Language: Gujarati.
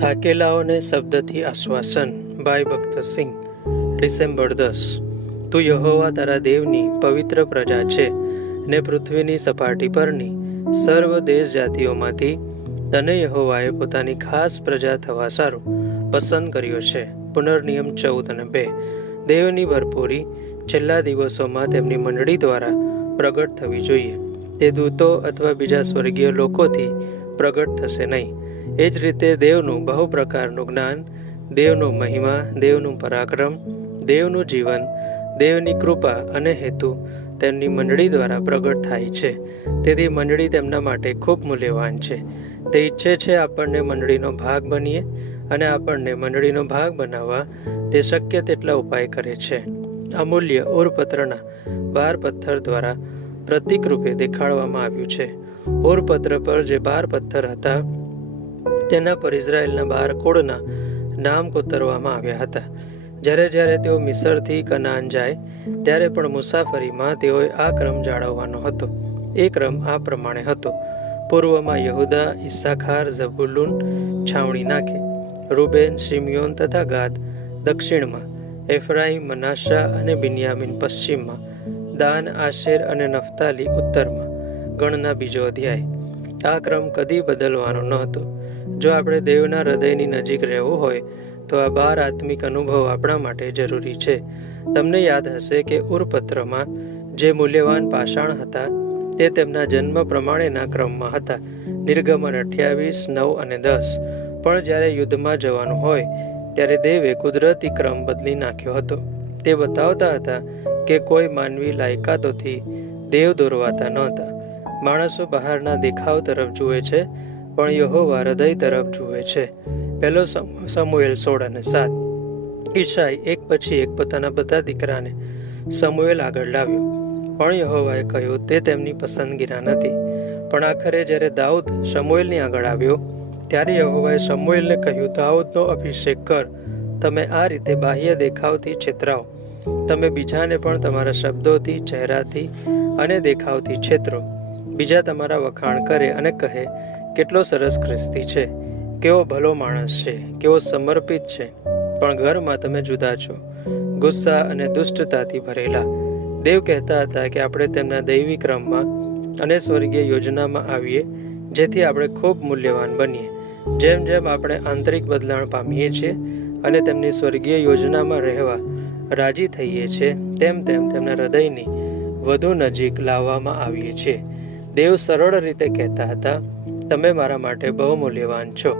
થાકેલાઓને શબ્દથી આશ્વાસન બાય બખ્તરસિંહ. ડિસેમ્બર 10. તું યહોવા તારા દેવની પવિત્ર પ્રજા છે ને પૃથ્વીની સપાટી પરની સર્વ દેશ જાતિઓમાંથી તને યહોવાએ પોતાની ખાસ પ્રજા થવા સારું પસંદ કર્યો છે. પુનર્નિયમ 14:2. દેવની ભરપૂરી છેલ્લા દિવસોમાં તેમની મંડળી દ્વારા પ્રગટ થવી જોઈએ. તે દૂતો અથવા બીજા સ્વર્ગીય લોકોથી પ્રગટ થશે નહીં. એ જ રીતે દેવનું બહુ પ્રકારનું જ્ઞાન, દેવનો મહિમા, દેવનું પરાક્રમ, દેવનું જીવન, દેવની કૃપા અને હેતુ તેમની મંડળી દ્વારા પ્રગટ થાય છે. તેથી મંડળી તેમના માટે ખૂબ મૂલ્યવાન છે. તે ઈચ્છે છે આપણને મંડળીનો ભાગ બનીએ અને આપણને મંડળીનો ભાગ બનાવવા તે શક્ય તેટલા ઉપાય કરે છે. અમૂલ્ય ઉરપત્રના 12 પથ્થર દ્વારા પ્રતીક રૂપે દેખાડવામાં આવ્યું છે. ઉરપત્ર પર જે 12 પથ્થર હતા તેના પર ઇઝરાયેલના 12 કુળના નામ કોતરવામાં આવ્યા હતા. જ્યારે તેઓ મિસરથી કનાન જાય ત્યારે પણ મુસાફરીમાં તેઓએ આ ક્રમ જાળવવાનો હતો. એ ક્રમ આ પ્રમાણે હતો: પૂર્વમાં યહૂદા, ઇસ્સાખાર, ઝબુલૂન છાવણી નાખે, રૂબેન, શિમયોન તથા ગાદ દક્ષિણમાં, એફરાઈમ, મનાશા અને બિન્યામીન પશ્ચિમમાં, દાન, આશેર અને નફતાલી ઉત્તરમાં. ગણના 2 અધ્યાય. આ ક્રમ કદી બદલવાનો ન હતો. જો આપણે દેવના હૃદયની નજીક રહેવું હોય તો આ 12 આત્મિક અનુભવો આપણા માટે જરૂરી છે. તમને યાદ હશે કે ઉરપત્રમાં જે મૂલ્યવાન પાષાણ હતા તે તેમના જન્મ પ્રમાણેના ક્રમમાં હતા. નિર્ગમન 28, 9 અને 10. પણ જ્યારે યુદ્ધમાં જવાનું હોય ત્યારે દેવે કુદરતી ક્રમ બદલી નાખ્યો હતો. તે બતાવતા હતા કે કોઈ માનવી લાયકાતોથી દેવ દોરવાતા નહોતા. માણસો બહારના દેખાવ તરફ જુએ છે, પણ યહોવા હૃદય તરફ જુએ છે. પહેલો સમુએલ 16 અને 7. ઈશાઈ એક પછી એક પોતાના બધા દીકરાને સમુએલ આગળ લાવ્યો, પણ યહોવાએ કહ્યું તે તેમની પસંદગીના નથી. પણ આખરે જ્યારે દાઉદ સમુએલની આગળ આવ્યો ત્યારે યહોવાએ સમુએલને કહ્યું, દાઉદનો અભિષેક કર. તમે આ રીતે બાહ્ય દેખાવથી છેતરાઓ. તમે બીજાને પણ તમારા શબ્દોથી, ચહેરાથી અને દેખાવથી છેતરો. બીજા તમારા વખાણ કરે અને કહે, કેટલો સરસ ખ્રિસ્તી છે, કેવો ભલો માણસ છે, કેવો સમર્પિત છે, પણ ઘરમાં તમે જુદા છો, ગુસ્સા અને દુષ્ટતાથી ભરેલા. દેવ કહેતા હતા કે આપણે તેમના દૈવી ક્રમમાં અને સ્વર્ગીય યોજનામાં આવીએ, જેથી આપણે ખૂબ મૂલ્યવાન બનીએ. જેમ જેમ આપણે આંતરિક બદલાણ પામીએ છીએ અને તેમની સ્વર્ગીય યોજનામાં રહેવા રાજી થઈએ છીએ, તેમ તેમ તેમના હૃદયની વધુ નજીક લાવવામાં આવીએ છીએ. દેવ સરળ રીતે કહેતા હતા, તમે મારા માટે બહુ મૂલ્યવાન છો.